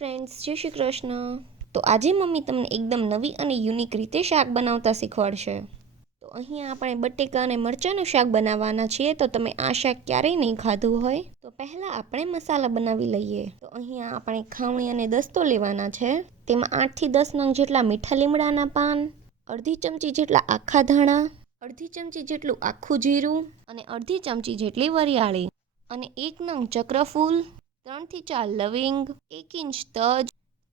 Friends, જય શ્રી કૃષ્ણ. તો આજે મમ્મી તમને એકદમ નવી અને યુનિક રીતે શાક બનાવતા શીખવાડશે. તો અહીંયા આપણે બટેકા અને મરચાંનું શાક બનાવવાના છીએ. તો તમે આ શાક ક્યારેય નહીં ખાધું હોય તો પહેલાં આપણે મસાલા બનાવી લઈએ. તો અહીંયા આપણે ખાવણી અને દસ્તો લેવાના છે. તેમાં 8 થી 10 નંગ જેટલા મીઠા લીમડાના પાન, અડધી ચમચી જેટલા આખા ધાણા, અડધી ચમચી જેટલું આખું જીરું અને અડધી ચમચી જેટલી વરિયાળી અને 1 નંગ ચક્રફૂલ, 3 થી 4 લવિંગ, 1 ઇંચ તજ,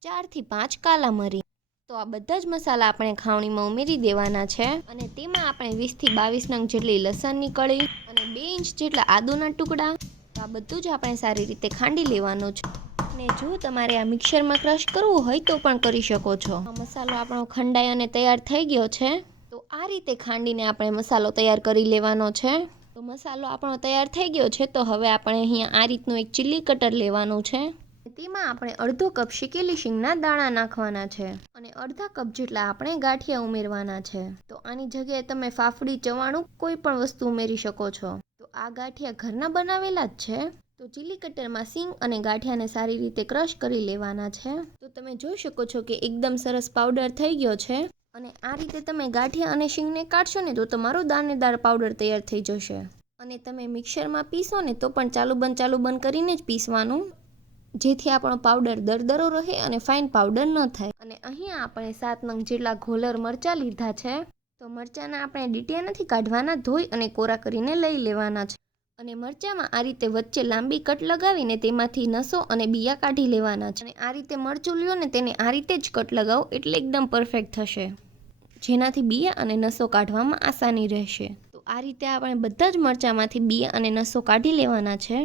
4 થી 5 કાલા મરી. તો આ બધા જ મસાલા આપણે ખાવણીમાં ઉમેરી દેવાના છે અને તેમાં આપણે 20 થી 22 નંગ જેટલી લસણની કળી અને 2 ઇંચ જેટલા આદુના ટુકડા. તો આ બધું જ આપણે સારી રીતે ખાંડી લેવાનું છે. અને જો તમારે આ મિક્સરમાં ક્રશ કરવું હોય તો પણ કરી શકો છો. આ મસાલો આપણો ખંડાઈ અને તૈયાર થઈ ગયો છે. તો આ રીતે ખાંડીને આપણે મસાલો તૈયાર કરી લેવાનો છે. તો મસાલો આપણો તૈયાર થઈ ગયો છે. તો હવે આપણે અહીંયા આ રીતનું એક ચીલી કટર લેવાનું છે. તેમાં આપણે અડધો કપ શેકેલી શીંગના દાણા નાખવાના છે અને અડધા કપ જેટલા આપણે ગાંઠિયા ઉમેરવાના છે. તો આની જગ્યાએ તમે ફાફડી, ચવાણું કોઈ પણ વસ્તુ ઉમેરી શકો છો. તો આ ગાંઠિયા ઘરના બનાવેલા જ છે. તો ચીલી કટરમાં સિંગ અને ગાંઠિયાને સારી રીતે ક્રશ કરી લેવાના છે. તો તમે જોઈ શકો છો કે એકદમ સરસ પાવડર થઈ ગયો છે. અને આ રીતે તમે ગાંઠિયા અને શીંગને કાઢશો ને તો તમારો દાણેદાર પાવડર તૈયાર થઈ જશે. અને તમે મિક્સરમાં પીસો ને તો પણ ચાલુ બંધ કરીને જ પીસવાનું, જેથી આપણો પાવડર દરદરો રહે અને ફાઇન પાવડર ન થાય. અને અહીંયા આપણે 7 નંગ જેટલા ઘોલર મરચાં લીધા છે. તો મરચાંના આપણે ડીટીયા નથી કાઢવાના, ધોઈ અને કોરા કરીને લઈ લેવાના છે. અને મરચાંમાં આ રીતે વચ્ચે લાંબી કટ લગાવીને તેમાંથી નસો અને બિયા કાઢી લેવાના છે. અને આ રીતે મરચું લ્યો ને તેને આ રીતે જ કટ લગાવો એટલે એકદમ પરફેક્ટ થશે, જેનાથી બિયા અને નસો કાઢવામાં આસાની રહેશે. તો આ રીતે આપણે બધા જ મરચાંમાંથી બિયા અને નસો કાઢી લેવાના છે.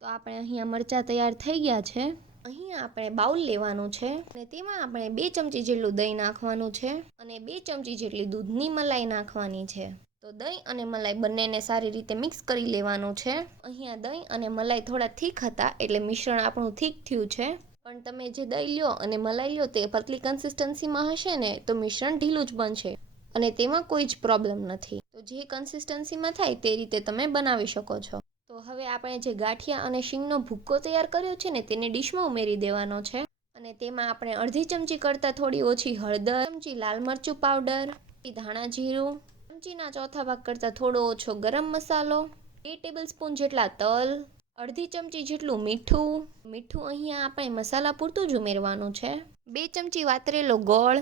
તો આપણે અહીંયા મરચાં તૈયાર થઈ ગયા છે. અહીંયા આપણે બાઉલ લેવાનું છે અને તેમાં આપણે 2 ચમચી જેટલું દહીં નાખવાનું છે અને 2 ચમચી જેટલી દૂધની મલાઈ નાખવાની છે. તો દહીં અને મલાઈ બંનેને સારી રીતે મિક્સ કરી લેવાનું છે. અહીંયા દહીં અને મલાઈ થોડા થીક હતા એટલે મિશ્રણ આપણું થીક થયું છે. પણ તમે જે દહીં લ્યો અને મલાઈ લ્યો તે પતલી કન્સિસ્ટન્સીમાં હશે ને તો મિશ્રણ ઢીલું જ બનશે અને તેમાં કોઈ જ પ્રોબ્લેમ નથી. તો જે કન્સિસ્ટન્સીમાં થાય તે રીતે તમે બનાવી શકો છો. તો હવે આપણે જે ગાંઠિયા અને શીંગનો ભૂક્કો તૈયાર કર્યો છે ને તેને ડીશમાં ઉમેરી દેવાનો છે. અને તેમાં આપણે અડધી ચમચી કરતાં થોડી ઓછી હળદર, ચમચી લાલ મરચું પાવડર, ધાણા જીરું, ચમચીના ચોથા ભાગ કરતાં થોડો ઓછો ગરમ મસાલો, 2 ટેબલસ્પૂન જેટલા તલ, અડધી ચમચી જેટલું મીઠું અહીંયા આપણે મસાલા પૂરતું જ ઉમેરવાનું છે. 2 ચમચી વાતરેલો ગોળ.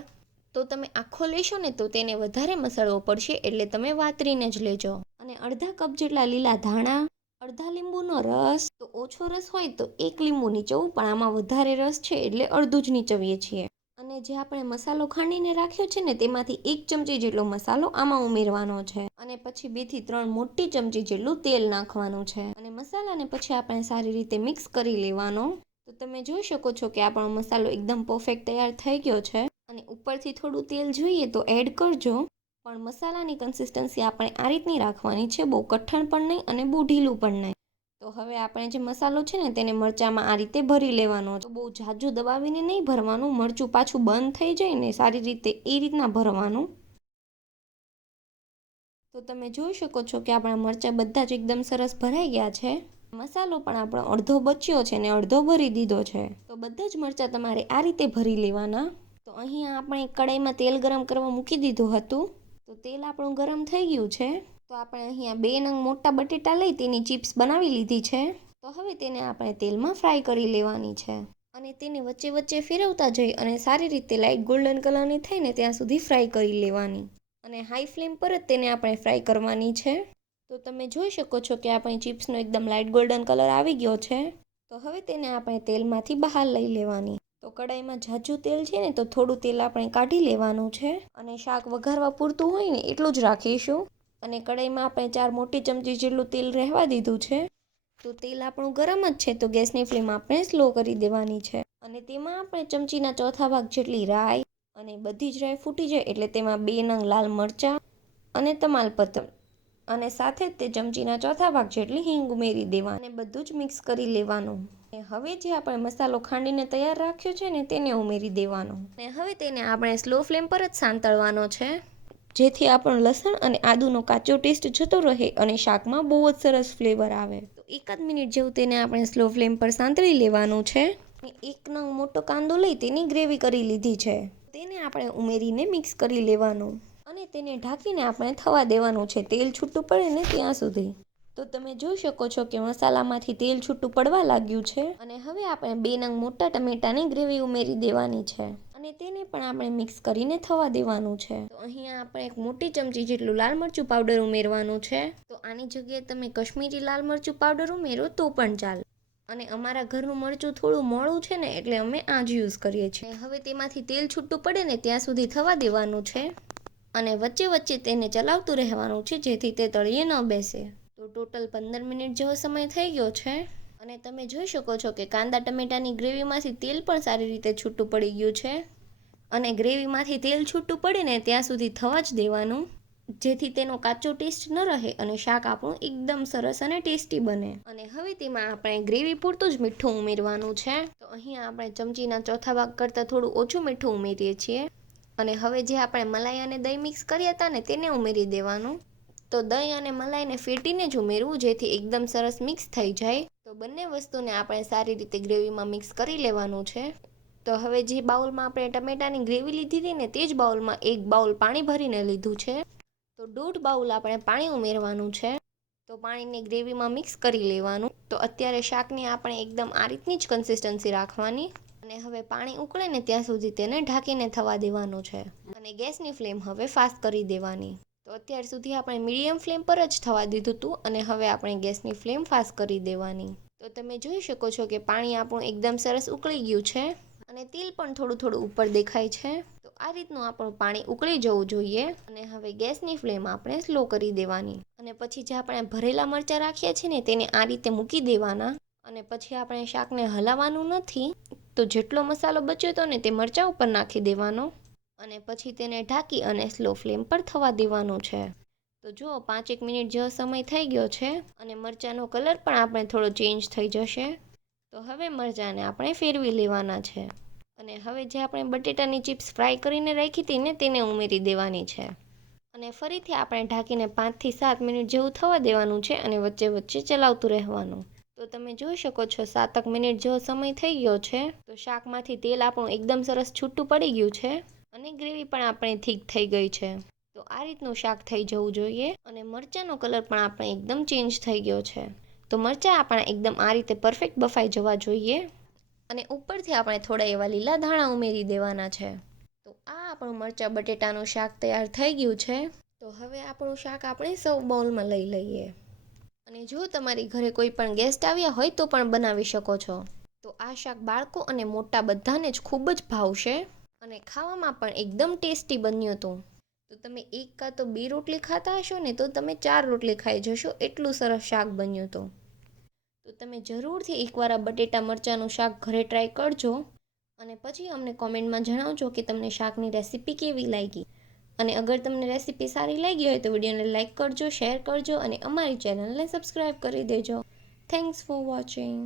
તો તમે આખો લેશો ને તો તેને વધારે મસાળવો પડશે એટલે તમે વાતરીને જ લેજો. અને અડધા કપ જેટલા લીલા ધાણા, અડધા લીંબુનો રસ. તો ઓછો રસ હોય તો 1 લીંબુ નીચોવું, પણ આમાં વધારે રસ છે એટલે અડધું જ નીચવીએ છીએ. અને જે આપણે મસાલો ખાંડીને રાખ્યો છે ને તેમાંથી 1 ચમચી જેટલો મસાલો આમાં ઉમેરવાનો છે. અને પછી 2 થી 3 મોટી ચમચી જેટલું તેલ નાખવાનું છે. અને મસાલાને પછી આપણે સારી રીતે મિક્સ કરી લેવાનો. તો તમે જોઈ શકો છો કે આપણો મસાલો એકદમ પરફેક્ટ તૈયાર થઈ ગયો છે. અને ઉપરથી થોડું તેલ જોઈએ તો એડ કરજો. પણ મસાલાની કન્સિસ્ટન્સી આપણે આ રીતની રાખવાની છે, બહુ કઠણ પણ નહીં અને બહુ ઢીલું પણ નહીં. તો હવે આપણે જે મસાલો છે ને તેને મરચાંમાં આ રીતે ભરી લેવાનો. તો બહુ ઝાઝું દબાવીને નહીં ભરવાનું, મરચું પાછું બંધ થઈ જાય ને સારી રીતે એ રીતના ભરવાનું. તો તમે જોઈ શકો છો કે આપણા મરચાં બધા જ એકદમ સરસ ભરાઈ ગયા છે. મસાલો પણ આપણો અડધો બચ્યો છે ને અડધો ભરી દીધો છે. તો બધા જ મરચાં તમારે આ રીતે ભરી લેવાના. તો અહીંયા આપણે કડાઈમાં તેલ ગરમ કરવા મૂકી દીધું હતું. તો તેલ આપણું ગરમ થઈ ગયું છે. તો આપણે અહીંયા 2 નંગ મોટા બટેટા લઈ તેની ચિપ્સ બનાવી લીધી છે. તો હવે તેને આપણે તેલમાં ફ્રાય કરી લેવાની છે. અને તેને વચ્ચે વચ્ચે ફેરવતા જઈ અને સારી રીતે લાઇટ ગોલ્ડન કલરની થાય ને ત્યાં સુધી ફ્રાય કરી લેવાની. અને હાઈ ફ્લેમ પર જ તેને આપણે ફ્રાય કરવાની છે. તો તમે જોઈ શકો છો કે આપણી ચિપ્સનો એકદમ લાઇટ ગોલ્ડન કલર આવી ગયો છે. તો હવે તેને આપણે તેલમાંથી બહાર લઈ લેવાની. તો કડાઈમાં ઝાઝું તેલ છે ને તો થોડું તેલ આપણે કાઢી લેવાનું છે. અને શાક વઘારવા પૂરતું હોય ને એટલું જ રાખીશું. અને કડાઈમાં આપણે 4 મોટી ચમચી જેટલું તેલ રહેવા દીધું છે. તો તેલ આપણું ગરમ જ છે તો ગેસની ફ્લેમ આપણે સ્લો કરી દેવાની છે. અને તેમાં આપણે ચમચીના ચોથા ભાગ જેટલી રાઈ, અને બધી જ રાઈ ફૂટી જાય એટલે તેમાં 2 નંગ લાલ મરચાં અને તમાલપત્ર અને સાથે જ તે ચમચીના ચોથા ભાગ જેટલી હિંગ ઉમેરી દેવા અને બધું જ મિક્સ કરી લેવાનું. અને હવે જે આપણે મસાલો ખાંડીને તૈયાર રાખ્યો છે ને તેને ઉમેરી દેવાનો. અને હવે તેને આપણે સ્લો ફ્લેમ પર જ સાંતળવાનો છે, જેથી આપણો લસણ અને આદુનો કાચો ટેસ્ટ જતો રહે અને શાકમાં બહુ જ સરસ ફ્લેવર આવે. તો 1 જ મિનિટ જેવું તેને આપણે સ્લો ફ્લેમ પર સાંતળી લેવાનું છે. એક નંગ મોટો કાંદો લઈ તેની ગ્રેવી કરી લીધી છે. તેને આપણે ઉમેરીને મિક્સ કરી લેવાનું અને તેને ઢાંકીને આપણે થવા દેવાનું છે તેલ છૂટું પડે ને ત્યાં સુધી. તો તમે જોઈ શકો છો કે મસાલામાંથી તેલ છૂટું પડવા લાગ્યું છે અને હવે આપણે 2 નંગ મોટા ટમેટાની ગ્રેવી ઉમેરી દેવાની છે અને તેને પણ આપણે મિક્સ કરીને થવા દેવાનું છે. તો અહીંયા આપણે એક મોટી ચમચી જેટલું લાલ મરચું પાવડર ઉમેરવાનું છે. તો આની જગ્યાએ તમે કશ્મીરી લાલ મરચું પાવડર ઉમેરો તો પણ ચાલે. અને અમારા ઘરનું મરચું થોડું મોળું છે ને એટલે અમે આ જ યુઝ કરીએ છીએ. હવે તેમાંથી તેલ છૂટું પડે ને ત્યાં સુધી થવા દેવાનું છે અને વચ્ચે વચ્ચે તેને ચલાવતું રહેવાનું છે જેથી તે તળિયે ન બેસે. તો ટોટલ 15 મિનિટ જેવો સમય થઈ ગયો છે અને તમે જોઈ શકો છો કે કાંદા ટમેટાની ગ્રેવીમાંથી તેલ પણ સારી રીતે છૂટું પડી ગયું છે અને ગ્રેવીમાંથી તેલ છૂટું પડે ને ત્યાં સુધી થવા જ દેવાનું જેથી તેનો કાચો ટેસ્ટ ન રહે અને શાક આપણું એકદમ સરસ અને ટેસ્ટી બને. અને હવે તેમાં આપણે ગ્રેવી પૂરતું જ મીઠું ઉમેરવાનું છે. તો અહીંયા આપણે ચમચીના ચોથા ભાગ કરતાં થોડું ઓછું મીઠું ઉમેરીએ છીએ અને હવે જે આપણે મલાઈ અને દહીં મિક્સ કર્યા હતા ને તેને ઉમેરી દેવાનું. તો દહીં અને મલાઈને ફેટીને જ ઉમેરવું જેથી એકદમ સરસ મિક્સ થઈ જાય. તો બંને વસ્તુને આપણે સારી રીતે ગ્રેવીમાં મિક્સ કરી લેવાનું છે. તો હવે જે બાઉલમાં આપણે ટમેટાની ગ્રેવી લીધી હતી ને તે જ બાઉલમાં 1 બાઉલ પાણી ભરીને લીધું છે. તો 1.5 બાઉલ આપણે પાણી ઉમેરવાનું છે. તો પાણીને ગ્રેવીમાં મિક્સ કરી લેવાનું. તો અત્યારે શાકની આપણે એકદમ આ રીતની જ કન્સિસ્ટન્સી રાખવાની અને હવે પાણી ઉકળે ને ત્યાં સુધી તેને ઢાંકીને થવા દેવાનું છે અને ગેસની ફ્લેમ હવે ફાસ્ટ કરી દેવાની. તો અત્યાર સુધી આપણે મીડિયમ ફ્લેમ પર જ થવા દીધું હતું અને હવે આપણે ગેસની ફ્લેમ ફાસ્ટ કરી દેવાની. તો તમે જોઈ શકો છો કે પાણી આપણું એકદમ સરસ ઉકળી ગયું છે અને તેલ પણ થોડું થોડું ઉપર દેખાય છે. તો આ રીતનું આપણું પાણી ઉકળી જવું જોઈએ અને હવે ગેસની ફ્લેમ આપણે સ્લો કરી દેવાની અને પછી જે આપણે ભરેલા મરચાં રાખ્યા છે ને તેને આ રીતે મૂકી દેવાના અને પછી આપણે શાકને હલાવવાનું નથી. તો જેટલો મસાલો બચ્યો હતો ને તે મરચાં ઉપર નાખી દેવાનો અને પછી તેને ઢાંકી અને સ્લો ફ્લેમ પર થવા દેવાનું છે. તો જુઓ 5-1 મિનિટ જેવો સમય થઈ ગયો છે અને મરચાંનો કલર પણ આપણે થોડો ચેન્જ થઈ જશે. તો હવે મરચાંને આપણે ફેરવી લેવાના છે અને હવે જે આપણે બટેટાની ચિપ્સ ફ્રાય કરીને રાખી હતી ને તેને ઉમેરી દેવાની છે અને ફરીથી આપણે ઢાંકીને 5 થી 7 મિનિટ જેવું થવા દેવાનું છે અને વચ્ચે વચ્ચે ચલાવતું રહેવાનું. તો તમે જોઈ શકો છો 7-8 મિનિટ જેવો સમય થઈ ગયો છે. તો શાકમાંથી તેલ આપણું એકદમ સરસ છૂટું પડી ગયું છે અને ગ્રેવી પણ આપણે ઠીક થઈ ગઈ છે. તો આ રીતનું શાક થઈ જવું જોઈએ અને મરચાંનો કલર પણ આપણે એકદમ ચેન્જ થઈ ગયો છે. તો મરચાં આપણા એકદમ આ રીતે પરફેક્ટ બફાઈ જવા જોઈએ અને ઉપરથી આપણે થોડા એવા લીલા ધાણા ઉમેરી દેવાના છે. તો આ આપણું મરચાં બટેટાનું શાક તૈયાર થઈ ગયું છે. તો હવે આપણું શાક આપણે સર્વ બાઉલમાં લઈ લઈએ અને જો તમારી ઘરે કોઈ પણ ગેસ્ટ આવ્યા હોય તો પણ બનાવી શકો છો. તો આ શાક બાળકો અને મોટા બધાને જ ખૂબ જ ભાવશે અને ખાવામાં પણ એકદમ ટેસ્ટી બન્યું હતું. તો તમે 1 કાં તો 2 રોટલી ખાતા હશો ને તો તમે 4 રોટલી ખાઈ જશો એટલું સરસ શાક બન્યું હતું. તો તમે જરૂરથી એકવાર આ બટેટા મરચાંનું શાક ઘરે ટ્રાય કરજો અને પછી અમને કોમેન્ટમાં જણાવજો કે તમને શાકની રેસીપી કેવી લાગી. અને અગર તમને રેસીપી સારી લાગી હોય તો વિડીયોને લાઇક કરજો, શેર કરજો અને અમારી ચેનલને સબસ્ક્રાઈબ કરી દેજો. Thanks for watching.